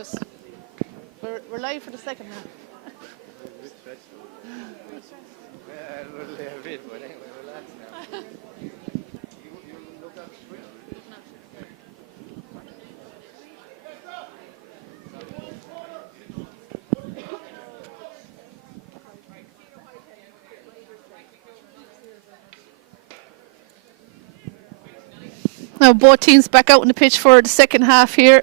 practice. We're live for the second half. Yeah, a little bit, but anyway, relax now. You look at the screen. Now both teams back out on the pitch for the second half here.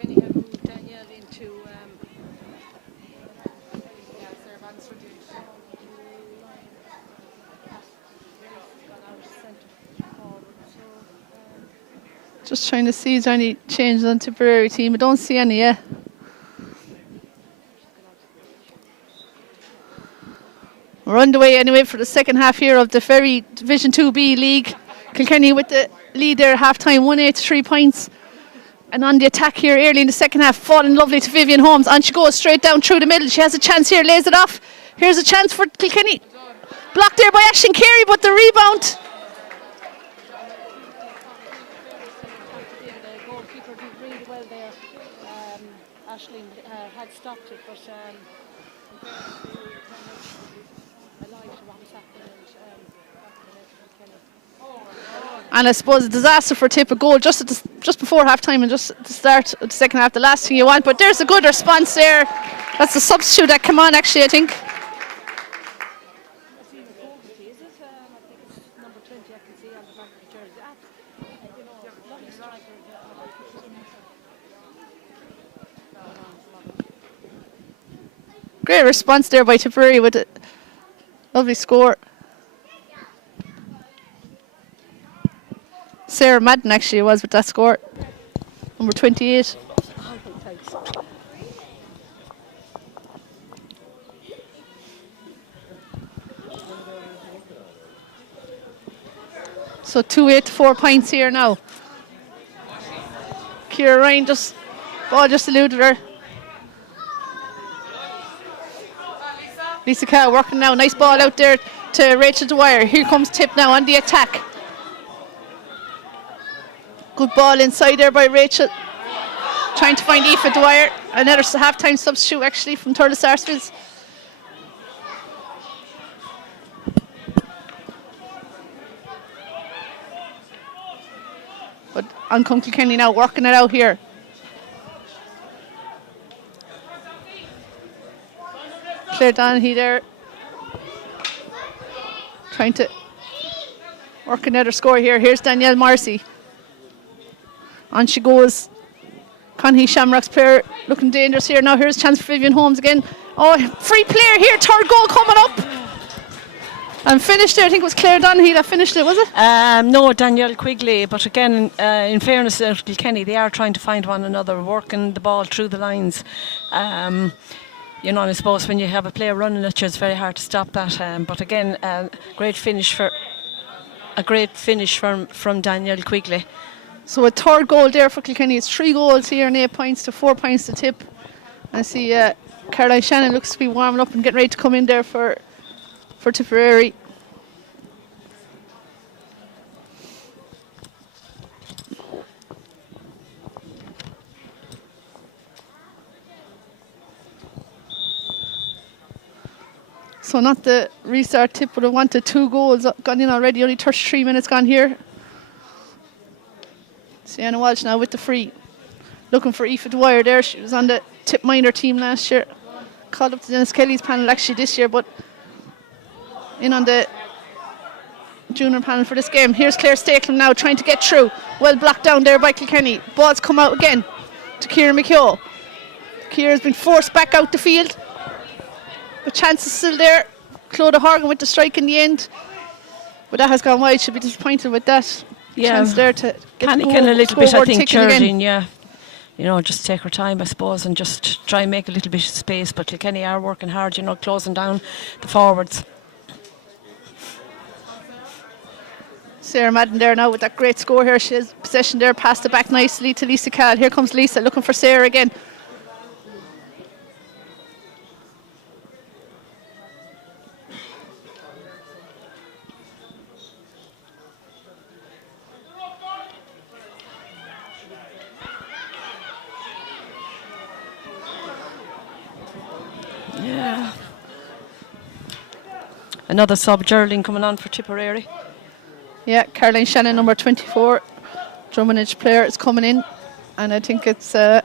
Kenny had moved Danielle into Just trying to see is there any changes on Tipperary team. I don't see any yet. We're underway anyway for the second half here of the Ferry Division 2B League. Kilkenny with the lead there at half time, 183 points. And on the attack here early in the second half, falling lovely to Vivian Holmes. On she goes straight down through the middle. She has a chance here, lays it off. Here's a chance for Kilkenny. Blocked there by Ashton Carey, but the rebound. the goalkeeper did really well there. Ashling had stopped it, but I liked what was happening. And I suppose a disaster for Tip, a goal just before half time and just at the start of the second half, the last thing you want. But there's a good response there. That's the substitute that came on actually, I think. Great response there by Tipperary with a lovely score. Sarah Madden actually was with that score. Number 28. So 2-8 to 4 points here now. Ciara Ryan just eluded her. Lisa Cow working now. Nice ball out there to Rachel Dwyer. Here comes Tip now on the attack. Good ball inside there by Rachel. Trying to find Aoife Dwyer. Another half-time substitute actually from Thurles Sarsfields. But on come Kilkenny now, working it out here. Claire Donaghy there. Trying to work another score here. Here's Danielle Marcy. On she goes. Conhee Shamrock's player looking dangerous here. Now here's a chance for Vivian Holmes again. Oh, free player here. Third goal coming up. And finished there. I think it was Claire Donaghy that finished it, was it? No, Danielle Quigley. But again, in fairness to Kilkenny, they are trying to find one another, working the ball through the lines. You know, and I suppose when you have a player running at you, it's very hard to stop that. But again, great finish from Danielle Quigley. So a third goal there for Kilkenny. It's 3 goals here and 8 points to 4 points to Tip. I see Caroline Shannon looks to be warming up and getting ready to come in there for Tipperary. So not the restart. Tip would have wanted 2 goals gone in already. Only 33 minutes gone here. Sienna Walsh now with the free. Looking for Aoife Dwyer there. She was on the Tip minor team last year. Called up to Dennis Kelly's panel actually this year, but in on the junior panel for this game. Here's Claire Stakelum now trying to get through. Well blocked down there by Kilkenny. Ball's come out again to Ciara McHugh. Ciara's been forced back out the field. But chance is still there. Clodagh Horgan with the strike in the end. But that has gone wide. Should be disappointed with that. Yeah, chance there to get the goal, a little bit, I think, ticking again. Geraldine, yeah. You know, just take her time, I suppose, and just try and make a little bit of space. But Kilkenny are working hard, you know, closing down the forwards. Sarah Madden there now with that great score here. She has possession there, passed it back nicely to Lisa Cahill. Here comes Lisa looking for Sarah again. Another sub, Geraldine, coming on for Tipperary. Yeah, Caroline Shannon, number 24, Drummondage player, is coming in. And I think it's Ciara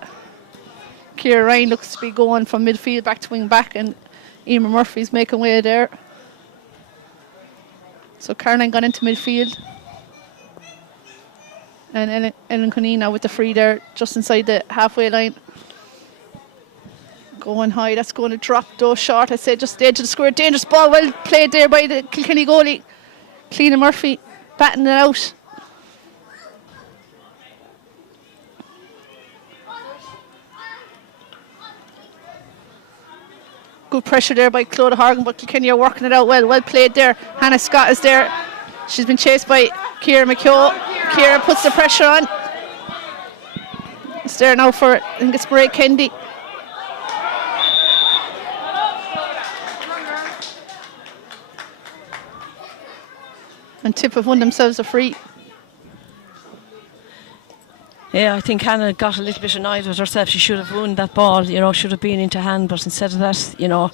Ryan looks to be going from midfield back to wing back, and Emer Murphy's making way there. So Caroline gone into midfield. And Ellen Cooney now with the free there, just inside the halfway line. Going high, that's going to drop though short. I say just the edge of the square. Dangerous ball, well played there by the Kilkenny goalie. Cleena Murphy batting it out. Good pressure there by Clodagh Horgan, but Kilkenny are working it out well. Well played there. Hannah Scott is there. She's been chased by Ciara McKeough. Ciara puts the pressure on. It's there now for, I think it's Mairead Kennedy. And Tip have won themselves a free. Yeah, I think Hannah got a little bit annoyed with herself. She should have won that ball, you know, should have been into hand, but instead of that, you know,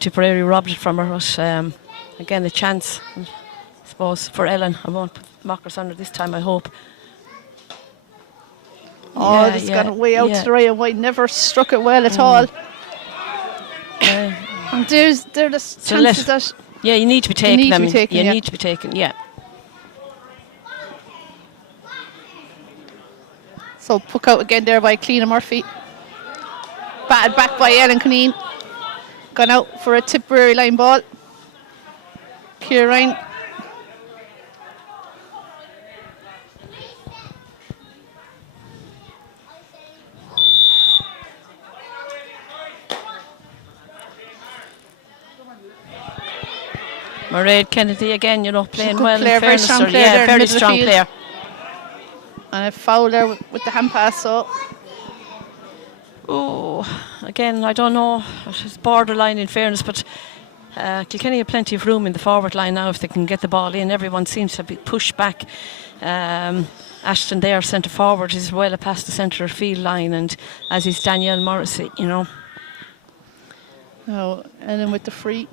Tipperary robbed it from her. But again, a chance, I suppose, for Ellen. I won't put mockers on her this time, I hope. Oh, this has gone way out to the right and wide. Never struck it well at all. And there's the chances that... Yeah, you need to be taking them. You need to be taken, yeah. So puck out again there by Cleena Murphy. Batted back by Ellen Cooney. Gone out for a Tipperary line ball. Ciara Ryan. Mairead Kennedy again, you know, playing well. Player, very strong player there, very strong player. And a foul there with the hand pass, so... Oh, again, I don't know. It's borderline in fairness, but Kilkenny have plenty of room in the forward line now if they can get the ball in. Everyone seems to be pushed back. Ashton there, centre forward, is well past the centre field line, and as is Danielle Morrissey, you know. Oh, and then with the free.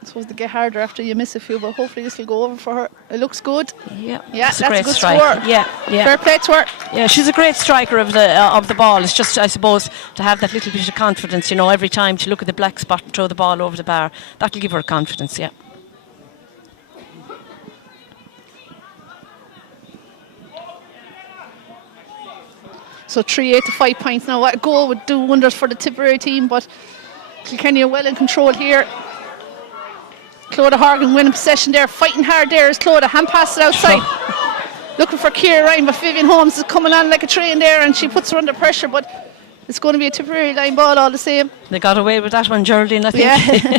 I suppose they get harder after you miss a few, but hopefully this will go over for her. It looks good. Yeah, that's a great a good strike. score. Yeah. Fair play to her. Yeah, she's a great striker of the ball. It's just, I suppose, to have that little bit of confidence, you know, every time to look at the black spot and throw the ball over the bar. That'll give her confidence, yeah. So 3-8 to 5 points now. What a goal would do wonders for the Tipperary team, but Kilkenny are well in control here. Clodagh Horgan winning possession there, fighting hard there is Clodagh, hand pass it outside. Looking for Ciara Ryan, but Vivian Holmes is coming on like a train there, and she puts her under pressure, but it's going to be a Tipperary line ball all the same. They got away with that one, Geraldine, I think. Yeah.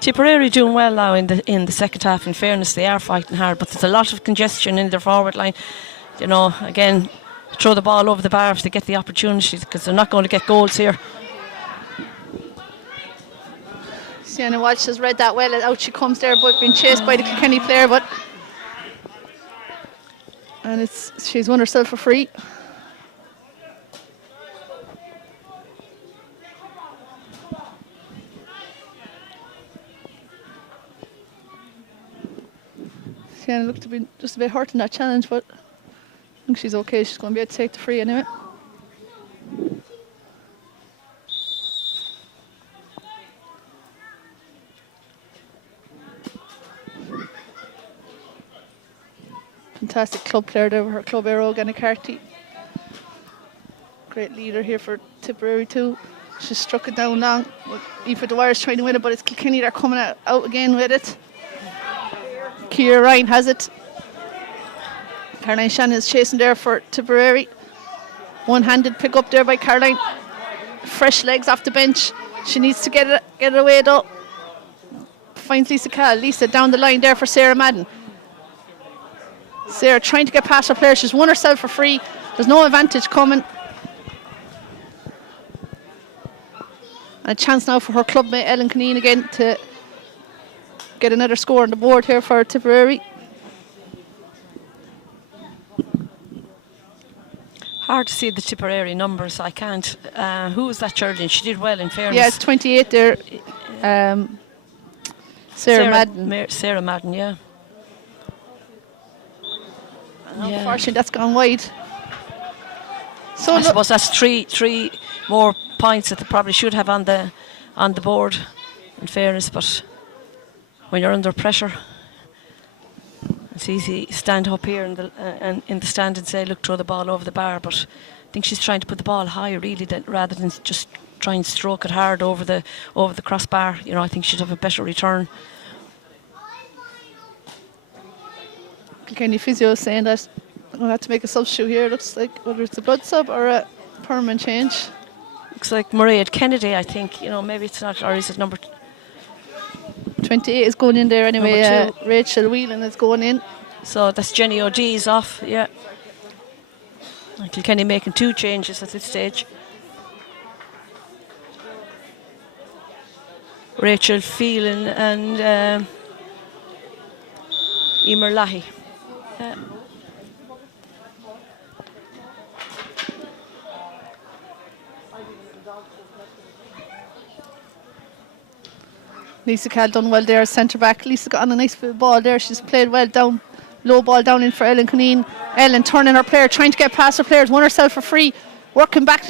Tipperary doing well now in the second half. In fairness, they are fighting hard, but there's a lot of congestion in their forward line. You know, again, throw the ball over the bar if they get the opportunity, because they're not going to get goals here. Sienna Walsh has read that well. Out she comes there, but being chased by the Kilkenny player, but and she's won herself a free. Sienna looked to be just a bit hurt in that challenge, but I think she's okay. She's going to be able to take the free anyway. Fantastic club player there with her club hero, Ganna Carty. Great leader here for Tipperary too. She struck it down long. Aoife Dwyer's trying to win it, but it's Kilkenny that are coming out again with it. Ciara Ryan has it. Caroline Shannon is chasing there for Tipperary. One-handed pick up there by Caroline. Fresh legs off the bench. She needs to get it away though. Finds Lisa Cahill. Lisa down the line there for Sarah Madden. Sarah trying to get past her player. She's won herself for free. There's no advantage coming. And a chance now for her clubmate Ellen Cooney again to get another score on the board here for Tipperary. hard to see the Tipperary numbers. I can't. Who was that Geraldine? She did well, in fairness. Yeah, it's 28 there. Sarah Madden. Sarah Madden, yeah. Unfortunately, that's gone wide. So I suppose that's three more points that they probably should have on the board, in fairness. But when you're under pressure, it's easy to stand up here in the stand and say, look, throw the ball over the bar. But I think she's trying to put the ball high, really, rather than just try and stroke it hard over the crossbar. You know, I think she'd have a better return. Kilkenny physio is saying that we'll have to make a substitute here. Looks like whether it's a blood sub or a permanent change. Looks like Maria Kennedy, I think. You know, maybe it's not, or is it number 28 is going in there anyway. Number 2. Rachel Whelan is going in. So that's Jenny O'Dee's off, yeah. And Kilkenny making 2 changes at this stage. Rachel Phelan and Emer Lahey. Lisa Cal done well there, centre back. Lisa got on a nice bit of ball there. She's played well down, low ball down in for Ellen Cuneen. Ellen turning her player, trying to get past her players, won herself for free, working back.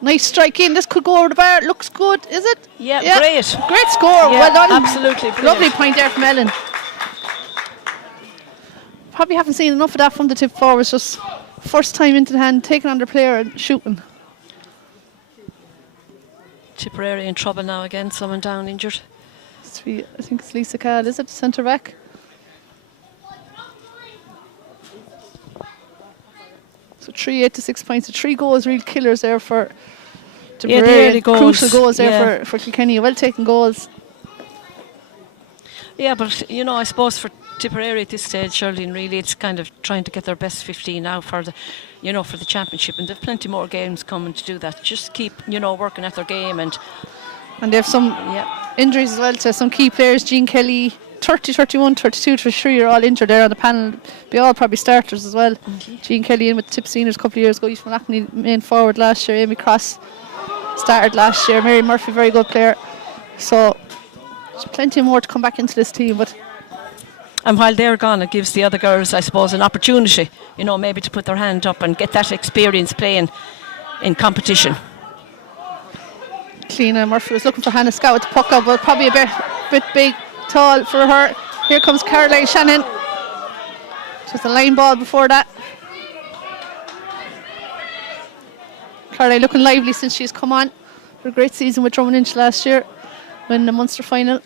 Nice strike in. This could go over the bar. Looks good, is it? Yeah, great. Great score. Yeah, well done. Absolutely brilliant. Lovely point there from Ellen. Probably haven't seen enough of that from the tip forwards. Just first time into the hand, taking on their player and shooting. Tipperary in trouble now again. Someone down injured. I think it's Lisa Cal, is it? Centre back. So 8 to 6 points. The 3 goals, real killers there for Tipperary. the early goals. Crucial goals there for Kilkenny. Well taken goals. Yeah, but you know, I suppose for Tipperary at this stage, Geraldine, really, it's kind of trying to get their best 15 now for the championship, and they've plenty more games coming to do that. Just keep, working at their game, and they have some injuries as well to some key players. Jean Kelly, 30, 31, 32, 33 are all injured there on the panel. Be all probably starters as well. Okay. Jean Kelly in with the Tip Seniors a couple of years ago. Aoife McLaughlin main forward last year. Amy Cross started last year. Mary Murphy, very good player. So there's plenty more to come back into this team, but. And while they're gone, it gives the other girls, I suppose, an opportunity, maybe to put their hand up and get that experience playing in competition. Cleena Murphy was looking for Hannah Scott with the puck up, but probably a bit big, tall for her. Here comes Caroline Shannon. Just a line ball before that. Caroline looking lively since she's come on. For a great season with Drummond Inch last year, winning the Munster final.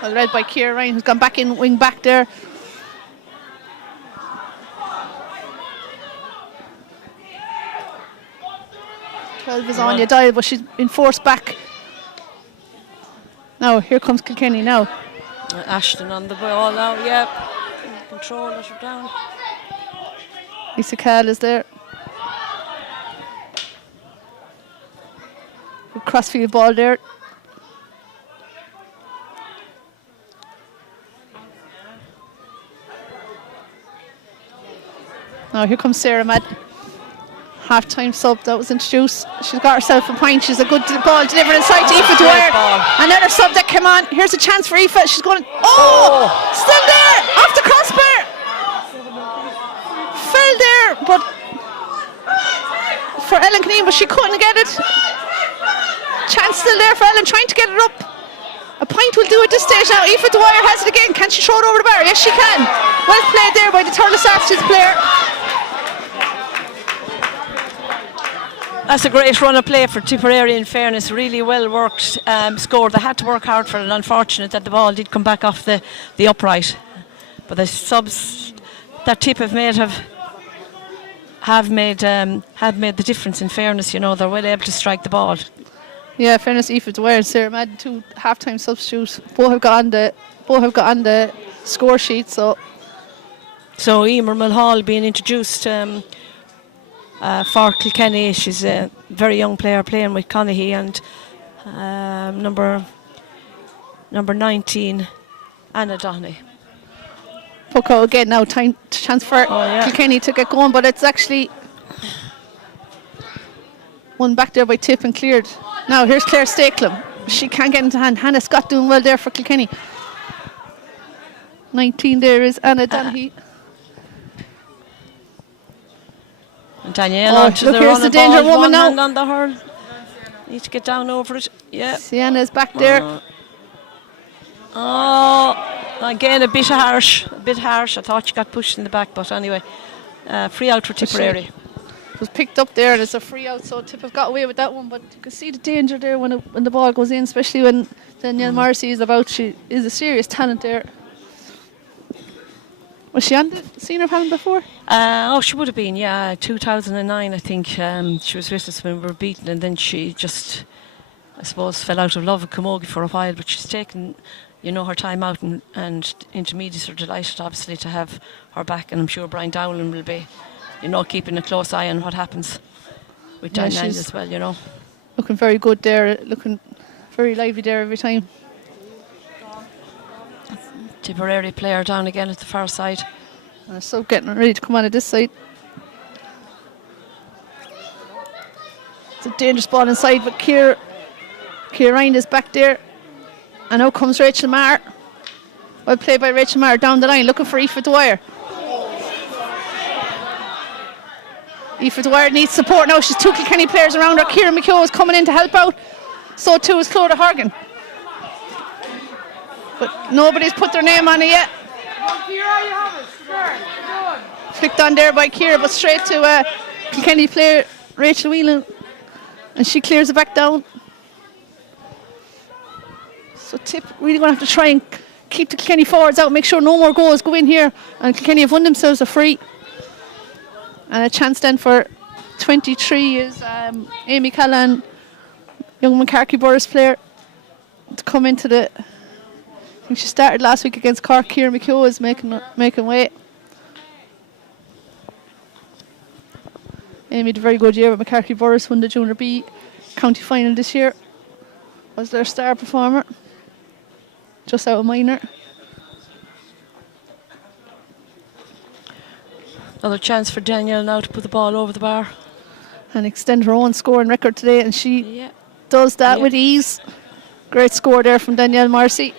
Well read by Ciara Ryan, who's gone back in wing back there. Is on you dial, but she's been forced back. Now here comes Kilkenny now. Ashton on the ball now, control, let her down. Lisa Cal is there. Good crossfield ball there. Now here comes Sarah Madden. Half-time sub that was introduced. She's got herself a point. She's a good ball delivered inside to Aoife Dwyer. Another sub that came on. Here's a chance for Aoife. She's going. Still there off the crossbar. Fell there, but for Ellen Cuneen, but she couldn't get it. Chance still there for Ellen, trying to get it up. A point will do at this stage now. Aoife Dwyer has it again. Can she throw it over the bar? Yes, she can. Well played there by the Thurles Arches player. That's a great run of play for Tipperary, in fairness. Really well worked score. They had to work hard for it. Unfortunate that the ball did come back off the upright. But the subs that Tip have made made the difference, in fairness. They're well able to strike the ball. Yeah, fairness, Aoife Dwyer and Sarah Madden, 2 half-time substitutes. Both have got on the score sheet. So Emer Mulhall being introduced for Kilkenny. She's very young player playing with Conaghy, and number 19, Anna Dohney. Puck out again now, time to chance for Kilkenny to get going, but it's actually one back there by Tip and cleared. Now here's Claire Stakelum. She can't get into hand. Hannah Scott doing well there for Kilkenny. 19 there is Anna Dohney. And Danielle Oh, onto look, the here's running the danger ball. woman One now. hand on the hurl. Need to get down over it. Yeah. Sienna's back there. Oh, again a bit harsh. I thought she got pushed in the back, but anyway, free out for Tipperary. It was picked up there and it's a free out, so Tip have got away with that one, but you can see the danger there when the ball goes in, especially when Danielle Marcy is about. She is a serious talent there. Was she on the senior panel before? She would have been, 2009 I think. She was with us when we were beaten, and then she just, I suppose, fell out of love with Camogie for a while, but she's taken, her time out, and intermediates are delighted obviously to have her back, and I'm sure Brian Dowling will be, keeping a close eye on what happens with Danielle as well, Looking very good there, looking very lively there every time. Tipperary player down again at the far side. So getting ready to come on at this side. It's a dangerous ball inside, but Ciara Ryan is back there. And now comes Rachel Maher. Well played by Rachel Maher down the line, looking for Aoife Dwyer. Aoife Dwyer needs support now. She's two Kilkenny players around her. Ciara McHugh is coming in to help out. So too is Clodagh Horgan. But nobody's put their name on it yet. Flicked on there by Ciara, but straight to Kilkenny player Rachel Whelan. And she clears it back down. So Tip really going to have to try and keep the Kilkenny forwards out, make sure no more goals go in here. And Kilkenny have won themselves a free. And a chance then for 23 is Amy Callan, young McCarthy Burris player, to come into the... I think she started last week against Cork. Ciara McHugh is making way. Amy had a very good year with McCarthy Burris, won the Junior B county final this year. Was their star performer. Just out of minor. Another chance for Danielle now to put the ball over the bar. And extend her own scoring record today, and she does that with ease. Great score there from Danielle Marcy.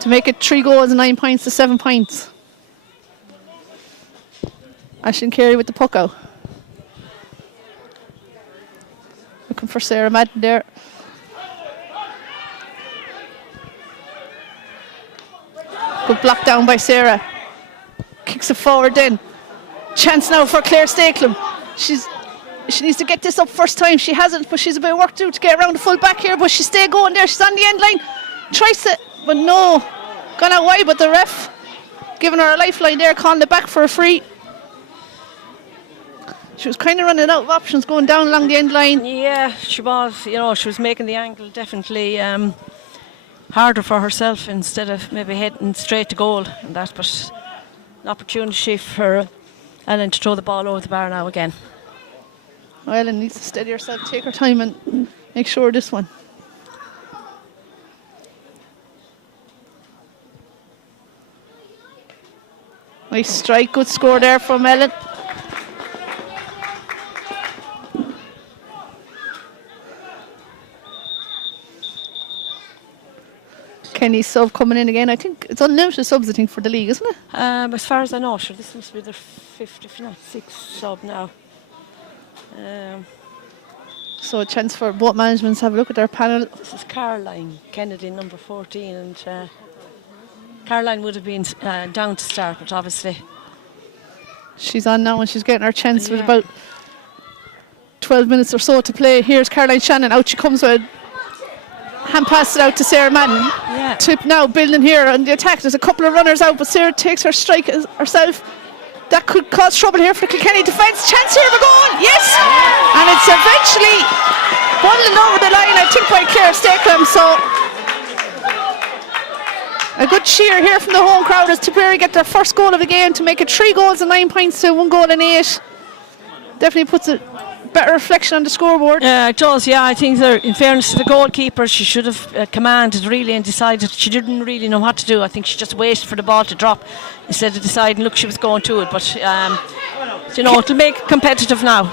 To make it 3 goals and 9 points to 7 points. Aisling Carey with the puck out. Looking for Sarah Madden there. Good block down by Sarah. Kicks it forward then. Chance now for Claire Stakelum. She needs to get this up first time. She hasn't, but she's a bit of work to do to get around the full back here, but she stay going there. She's on the end line. Tries to, but no. Gone out wide, but the ref giving her a lifeline there, calling it back for a free. She was kind of running out of options going down along the end line. Yeah, she was. She was making the angle definitely harder for herself instead of maybe heading straight to goal and that. But an opportunity for Ellen to throw the ball over the bar now again. Well, Ellen needs to steady herself, take her time and make sure this one. Nice strike, good score there from Ellen. Kenny sub coming in again. I think it's unlimited subs, I think, for the league, isn't it? As far as I know, sure, this must be their 5th, if not 6th sub now. So a chance for both managements to have a look at their panel. This is Caroline Kennedy, number 14, and Caroline would have been down to start, but obviously she's on now and she's getting her chance with about 12 minutes or so to play. Here's Caroline Shannon. Out she comes with hand pass it out to Sarah Madden. Yeah. Tip now building here on the attack. There's a couple of runners out, but Sarah takes her strike herself. That could cause trouble here for the Kilkenny defence. Chance here for goal. Yes! And it's eventually bundled over the line, I think, by Claire Stakelum. So a good cheer here from the home crowd as Tipperary get their first goal of the game to make it 3 goals and 9 points to 1 goal and 8. definitely puts a better reflection on the scoreboard. Yeah, it does. Yeah, I think in fairness to the goalkeeper, she should have commanded really and decided. She didn't really know what to do. I think she just waited for the ball to drop instead of deciding, look, she was going to it. But, it'll make it competitive now.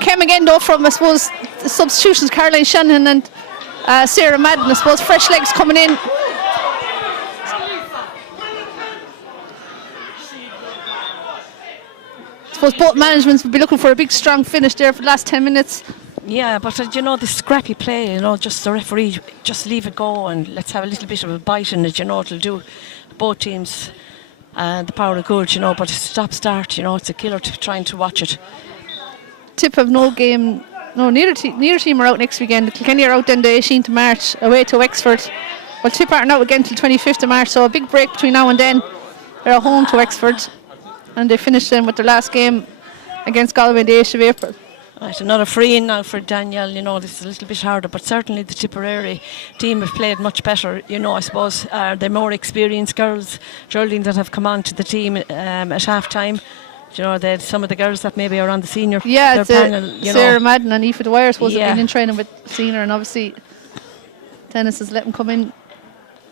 Came again though from, I suppose, the substitutions, Caroline Shanahan and Sarah Madden. I suppose fresh legs coming in. I suppose both managements would be looking for a big strong finish there for the last 10 minutes. Yeah, but the scrappy play, just the referee, just leave it go and let's have a little bit of a bite in it, it'll do both teams the power of good, but stop start, it's a killer to trying to watch it. Tip have no game, neither team are out next weekend. Kilkenny are out then the 18th of March away to Wexford. Well, Tip aren't out again till 25th of March, so a big break between now and then. They're at home to Wexford and they finish then with their last game against Galway on the 8th of April. Right, another free in now for Danielle. This is a little bit harder, but certainly the Tipperary team have played much better. I suppose they're more experienced girls, Geraldine, that have come on to the team at half time. They had some of the girls that maybe are on the senior panel. Sarah Madden and Aoife Dwyer, I suppose, have been in training with senior, and obviously Dennis has let them come in,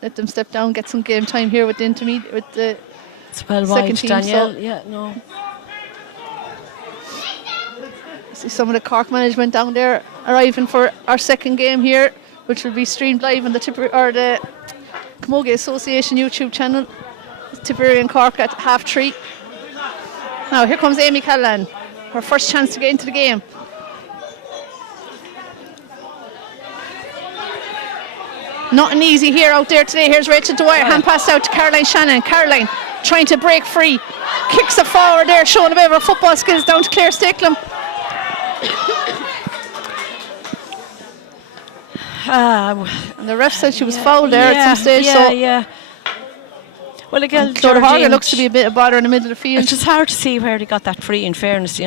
let them step down, get some game time here with the intermediate, with the it's well second wide, team. Danielle. See some of the Cork management down there arriving for our second game here, which will be streamed live on the the Camogie Association YouTube channel. Tipperary and Cork at 3:30. Now here comes Amy Callan, her first chance to get into the game. Nothing easy here out there today. Here's Rachel Dwyer, hand pass out to Caroline Shannon. Caroline trying to break free, kicks it forward there, showing a bit of her football skills down to Claire Sticklum. And the ref said she was fouled there at some stage. Well, again, Clodagh Horgan looks to be a bit of bother in the middle of the field. It's just hard to see where they got that free, in fairness.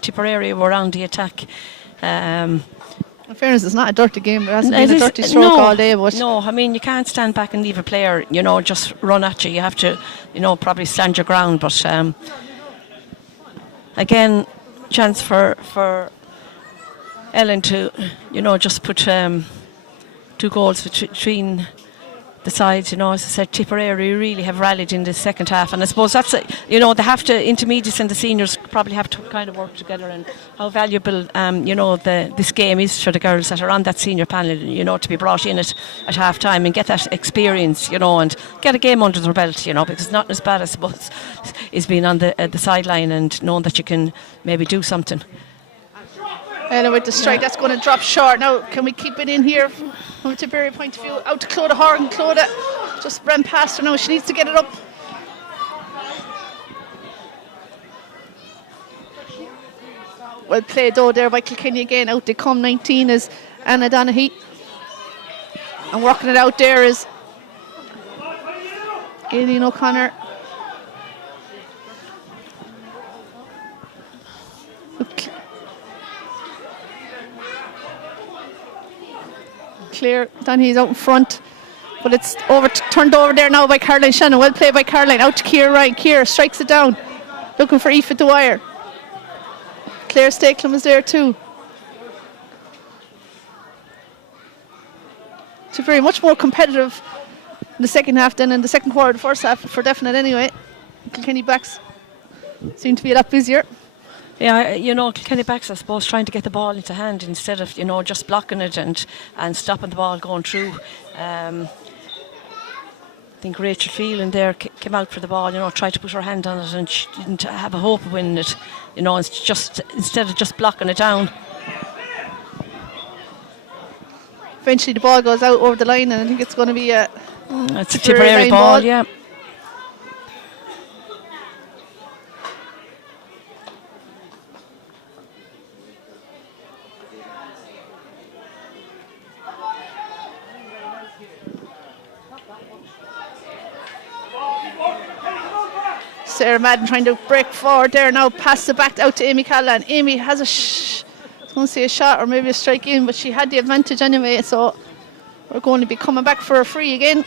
Tipperary were on the attack. In fairness, it's not a dirty game. It hasn't been a dirty stroke all day. But no, you can't stand back and leave a player, just run at you. You have to, probably stand your ground. But again, chance for Ellen to, just put 2 goals between the sides. As I said, Tipperary really have rallied in the second half, and I suppose that's they have to, intermediates and the seniors probably have to kind of work together, and how valuable this game is for the girls that are on that senior panel, to be brought in at half time and get that experience, and get a game under their belt, because it's not as bad, I suppose, is being on the sideline and knowing that you can maybe do something. And with the strike, that's going to drop short. Now, can we keep it in here from a Tipperary point of view? Out to Clodagh Horgan. Clodagh just ran past her now. She needs to get it up. Well played though there by Kilkenny again. Out they come. 19 is Anna Donaghy. And working it out there is Aileen O'Connor. Claire Donaghy's out in front, but it's turned over there now by Caroline Shannon. Well played by Caroline. Out to Ciara Ryan. Ciara strikes it down, looking for Aoife Dwyer. Claire Sticklum is there too. It's very much more competitive in the second half than in the second quarter of the first half, for definite anyway. Kilkenny backs seem to be a lot busier. Yeah, Kilkenny backs, I suppose, trying to get the ball into hand instead of, just blocking it and stopping the ball going through. I think Rachel Phelan there came out for the ball, tried to put her hand on it, and she didn't have a hope of winning it. It's just, instead of just blocking it down. Eventually the ball goes out over the line, and I think it's going to be it's a Tipperary ball, yeah. Sarah Madden trying to break forward there now, pass it back out to Amy Callan. Amy has I was going to say a shot or maybe a strike in, but she had the advantage anyway, so we're going to be coming back for a free again.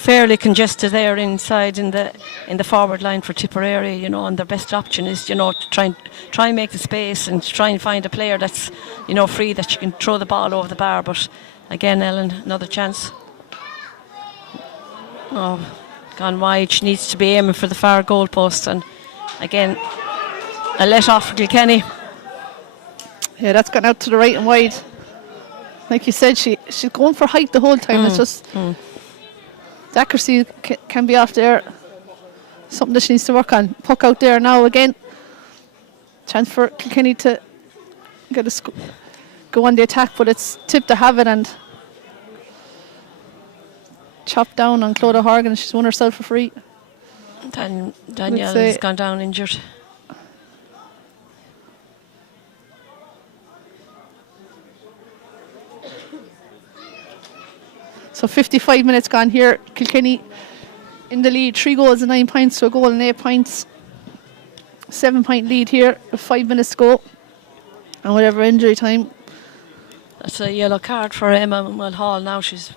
fairly congested there inside in the forward line for Tipperary, you know, and their best option is, you know, to try and make the space and try and find a player that's, you know, free, that you can throw the ball over the bar. But again, Ellen, another chance. Oh, gone wide. She needs to be aiming for the far goal post, and again, a let off for Kilkenny. Yeah, that's gone out to the right and wide. Like you said, she's going for height the whole time. It's just the accuracy can be off there. Something that she needs to work on. Puck out there now again. Chance for Kilkenny to get a go on the attack, but it's Tip to have it and chopped down on Clodagh Horgan. She's won herself a free. Danielle has gone down injured. So 55 minutes gone here. Kilkenny in the lead. 3 goals and 9 points to a goal and 8 points. 7-point lead here with 5 minutes to go. And whatever injury time. That's a yellow card for Emma Mulhall now. She's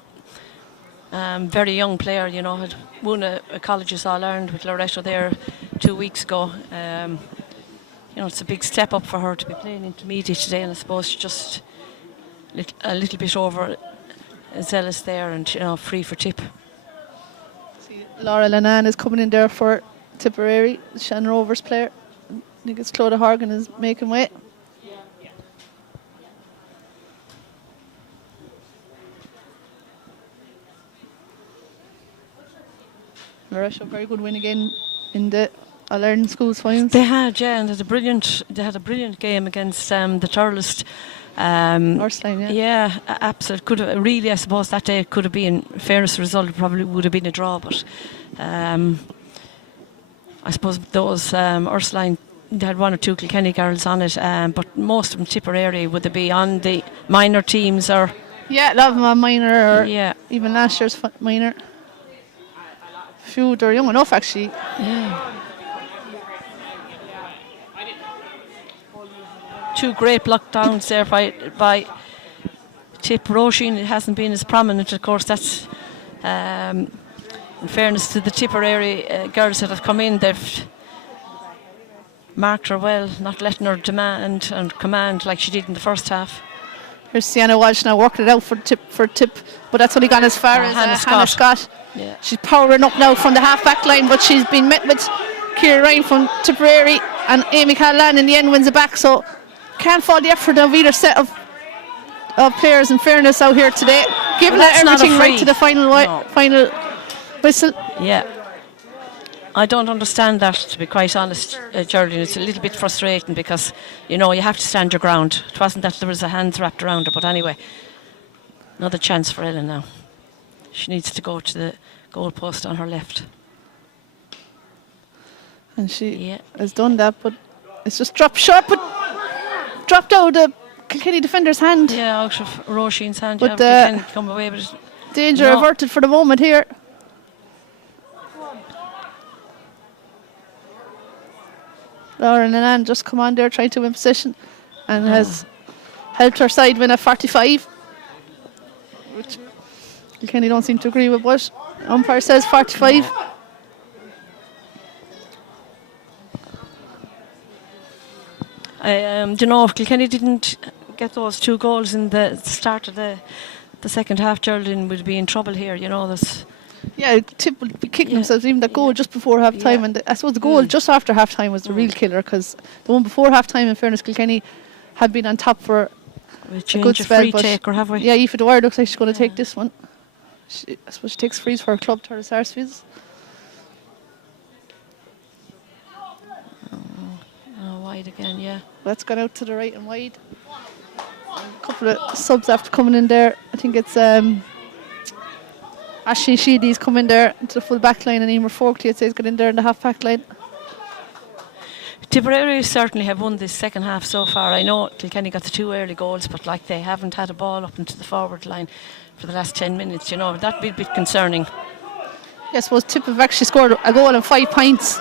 very young player, you know, had won a colleges All-Ireland with Loretto there 2 weeks ago. You know, it's a big step up for her to be playing intermediate today, and I suppose she's just a little bit over zealous there, and, you know, free for Tip. Laura Lennon is coming in there for Tipperary, Shannon Rovers player. I think it's Clodagh Horgan is making way. Loretto, very good win again in the All-Ireland Schools finals. They had, yeah, and they had a brilliant game against the Turlist. Northline, yeah. Yeah, absolutely. Could have really, I suppose that day could have been, fairest result probably would have been a draw, but I suppose those Ursuline, they had 1 or 2 Kilkenny girls on it, but most of them Tipperary. Would they be on the minor teams or? Yeah, a lot of them on minor or Yeah. even last year's minor. Few, they're young enough actually. Yeah. 2 great block downs there by Tip. Roisin, it hasn't been as prominent, of course. That's in fairness to the Tipperary girls that have come in, they've marked her well, not letting her demand and command like she did in the first half. Here's Sienna Walsh now working it out for Tip, but that's only gone as far as Hannah Scott. Yeah. She's powering up now from the half-back line, but she's been met with Ciara Ryan from Tipperary, and Amy Callan in the end wins it back, so can't fault the effort of either set of players, in fairness, out here today. Giving it everything right to the final whistle. Yeah. I don't understand that, to be quite honest, Geraldine. It's a little bit frustrating because, you know, you have to stand your ground. It wasn't that there was a hands wrapped around her, but anyway, another chance for Ellen now. She needs to go to the goal post on her left. And she has done that, but it's just dropped short, but dropped out of the Kilkenny defender's hand. Yeah, out of Roisin's hand. But Kilkenny come away with it. Danger averted for the moment here. Lauren and Anne just come on there trying to win position and has helped her side win at 45, which Kilkenny don't seem to agree with, but umpire says 45. You know, if Kilkenny didn't get those 2 goals in the start of the second half, Geraldine would be in trouble here, you know. Yeah, Tip would be kicking themselves. Even that goal just before half time, and I suppose the goal just after half time was the real killer, because the one before half time, in fairness, Kilkenny had been on top for a good spell. Free taker, have we? Yeah, Aoife Dwyer looks like she's going to take this one. I suppose she takes frees for her club, Turles Sarsfields. Wide again, yeah. That's gone out to the right and wide. A couple of subs after coming in there. I think it's Ashley Sheedy's come in there into the full back line, and Emer Folkley, it says, got in there in the half back line. Tipperary certainly have won this second half so far. I know Kilkenny got the 2 early goals, but like they haven't had a ball up into the forward line for the last 10 minutes, you know. That'd be a bit concerning. Yeah, I suppose Tip have actually scored a goal and 5 points.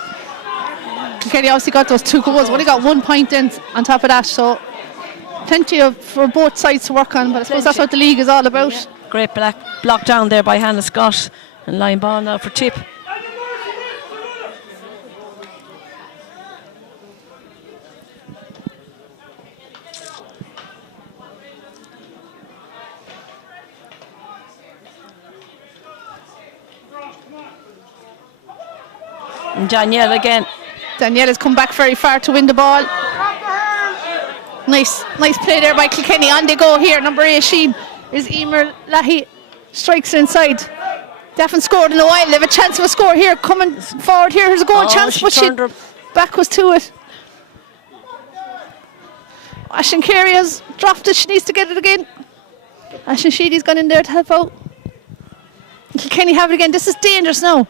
Kilkenny obviously got those 2 goals, only got 1 point in on top of that, so plenty for both sides to work on, but I suppose that's what the league is all about. Yeah. Great block down there by Hannah Scott. And line ball now for Tip. And Danielle again. Danielle has come back very far to win the ball. Nice play there by Kilkenny. On they go here. Number 18 is Emer Leahy. Strikes inside. They haven't scored in a while. They have a chance of a score here. Coming forward here. Here's a goal chance, but she back was to it. Ashton Carey has dropped it. She needs to get it again. Ashton Sheedy's gone in there to help out. Kilkenny have it again. This is dangerous now.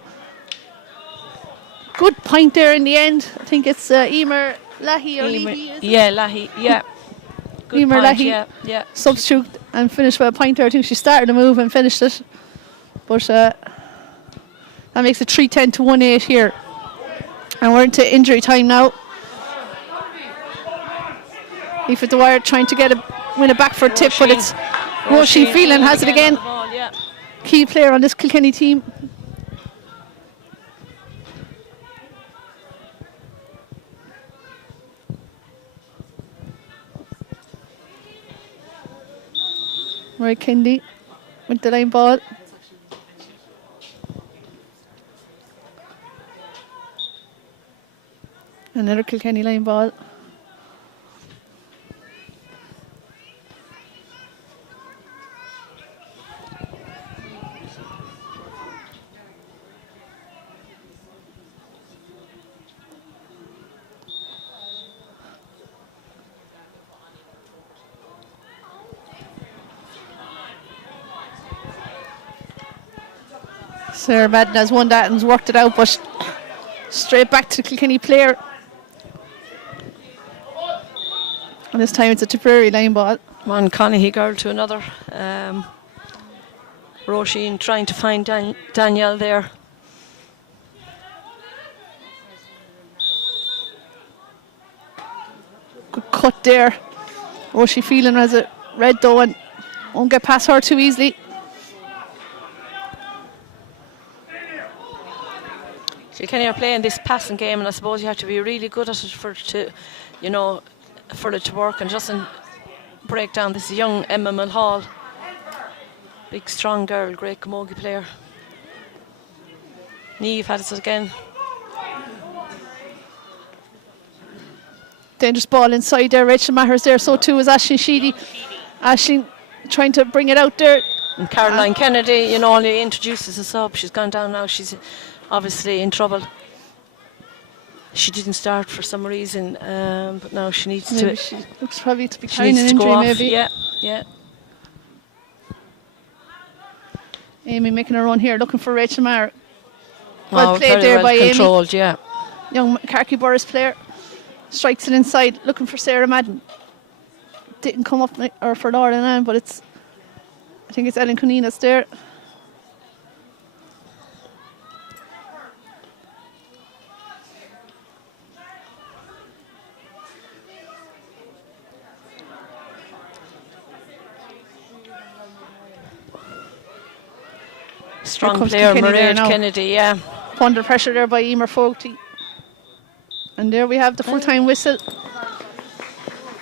Good point there in the end. I think it's Emer Leahy or Leahy, is it? Yeah, Leahy, yeah. Good Emer point, Leahy, yeah. substitute and finished with a point there. I think she started the move and finished it. But that makes it 3-10 to 1-8 here. And we're into injury time now. Aoife Dwyer trying to win it back for a tip, but it's Roisin Phelan has it again. Key player on this Kilkenny team. Right, Kendi with the line ball. Another Kilkenny line ball. Sarah Madden has won that and's worked it out, but straight back to the Kilkenny player. And this time it's a Tipperary line ball. One Conaghy girl to another. Roisin trying to find Danielle there. Good cut there. Roisin Phelan has it red though and won't get past her too easily. Kilkenny are playing this passing game, and I suppose you have to be really good at it for it to work and doesn't break down. This young Emma Mulhall, big strong girl, great camogie player. Niamh had it again. Dangerous ball inside there. Rachel Maher's there, so too is Aisling Sheedy. Aisling trying to bring it out there. And Caroline Kennedy, only introduced as a sub. She's gone down now. She's obviously in trouble. She didn't start for some reason, but now she needs maybe to. She looks probably to be She carrying needs an to go injury, off. maybe. Yeah. Amy making a run here, looking for Rachel Maher. Well played very there well by controlled, yeah. Young Carkey Burris player. Strikes it inside, looking for Sarah Madden. Didn't come up or for Laura Ann, but I think it's Ellen Cuneen that's there. Strong player, Mairead Kennedy, yeah. Under pressure there by Emer Fogarty. And there we have the full-time whistle.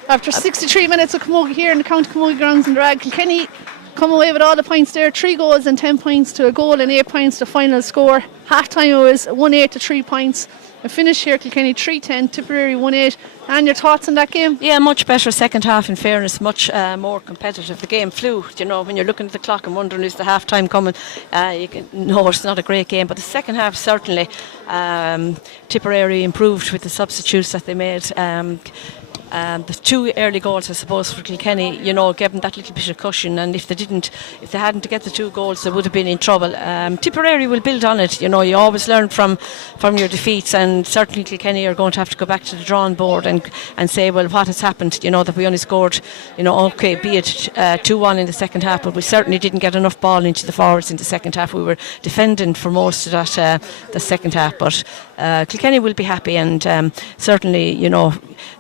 After 63 minutes of camogie here in the County Camogie grounds in Drag, Kilkenny come away with all the points there. 3 goals and 10 points to a goal and 8 points to final score. Half-time it was 1-8 to 3 points. A finish here, Kilkenny 3-10, Tipperary 1-8. And your thoughts on that game? Yeah, much better second half, in fairness, much more competitive. The game flew, when you're looking at the clock and wondering is the half time coming, no, it's not a great game, but the second half certainly Tipperary improved with the substitutes that they made. The 2 early goals, I suppose, for Kilkenny, gave them that little bit of cushion, and if they hadn't to get the 2 goals, they would have been in trouble. Tipperary will build on it. You always learn from your defeats, and certainly Kilkenny are going to have to go back to the drawing board and say, well, what has happened? That we only scored, okay, be it 2-1 in the second half, but we certainly didn't get enough ball into the forwards in the second half. We were defending for most of that the second half, but Kilkenny will be happy, and certainly,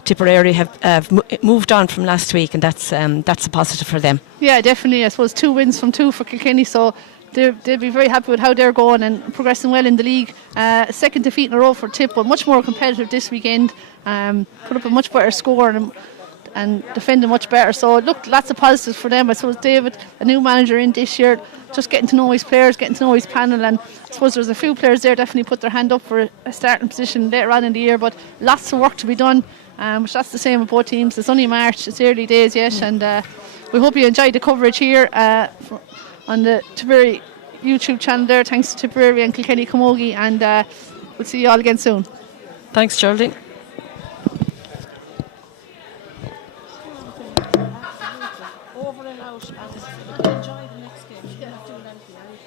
Tipperary have moved on from last week, and that's a positive for them. Yeah, definitely. I suppose 2 wins from 2 for Kilkenny, so they'll be very happy with how they're going and progressing well in the league. Second defeat in a row for Tip, but much more competitive this weekend. Put up a much better score and defending much better. So look, lots of positives for them. I suppose David, a new manager in this year, just getting to know his players, getting to know his panel, and I suppose there's a few players there definitely put their hand up for a starting position later on in the year, but lots of work to be done, which that's the same with both teams. It's only March, it's early days yet, and we hope you enjoyed the coverage here on the Tipperary YouTube channel there, thanks to Tipperary and Kilkenny Camogie, and we'll see you all again soon. Thanks, Geraldine. Over and out and enjoy the next game. You're not doing anything, are you?